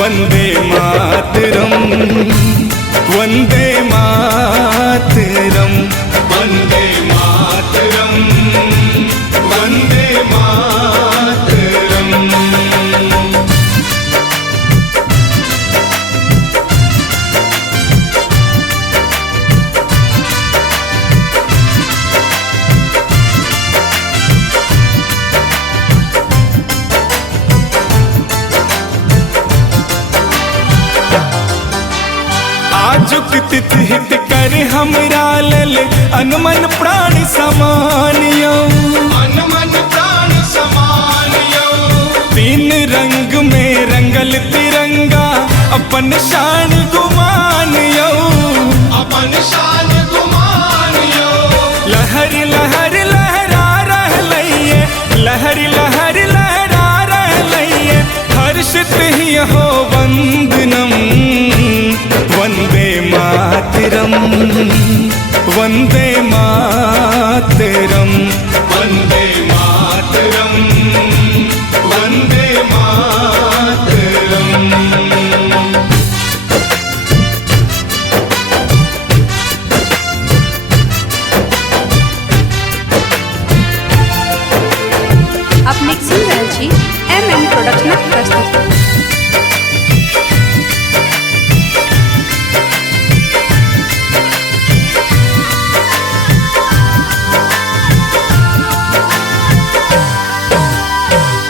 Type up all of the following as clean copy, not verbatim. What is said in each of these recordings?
वंदे मातरम, वंदे मातरम, वंदे मातरम, वंदे मातरम। आजुक तिथ हित कर हमरा लल अनुमन प्राण समानियो, अनुमन प्राण समानियो। तीन रंग में रंगल तिरंगा अपन शान गुमानियो, अपन शान गुमानियो। लहर लहर लहरा रहलैये, लहर लहर लहरा रहलैये, हर्षित ही हो वंदनम। वंदे मातरम, वंदे मातरम, वंदे मातरम, वंदे मातरम। आप मिक्सिंग वेलची MM प्रोडक्शन प्रस्तुत।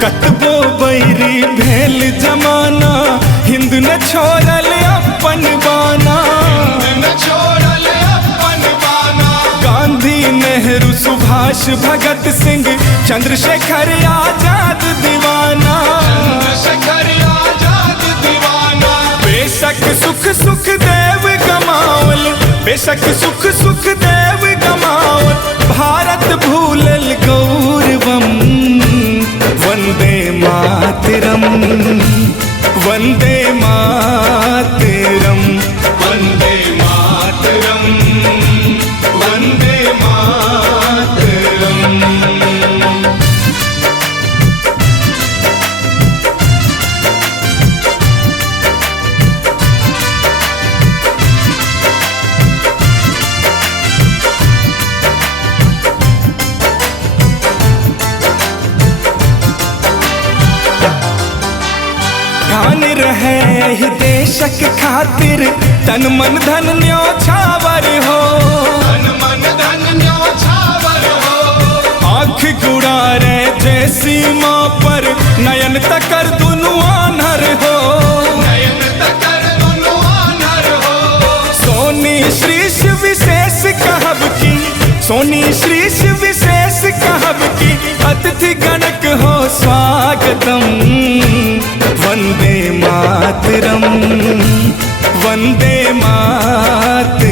कतबो बैरी भेल जमाना, हिंद न छोड़ल अपन बाना, हिंद न छोड़ल अपन बाना। गांधी, नेहरू, सुभाष, भगत सिंह, चंद्रशेखर आजाद दीवाना, चंद्रशेखर आजाद दीवाना। बेशक सुख सुख देव गमावल, बेशक सुख सुख देव गमावल, भारत भूलल गौरवम। वंदे मातरम, वंदे मातरम, वंदे मातरम, वंदे मातरम। ध्यान रहे ही देशक खातिर, तन मन धन न्योछावर हो, तन मन धन न्योछावर हो। आँख गुड़ारे जय सीमा पर, नयन तकर दुनु आन्हर हो, नयन तकर दुनु आन्हर हो। सोनी श्रीश विशेष कहब की, सोनी श्रीश विशेष कहब की, अतिथि गणक हो स्वागतम। वंदे मातरम, वंदे मातरम।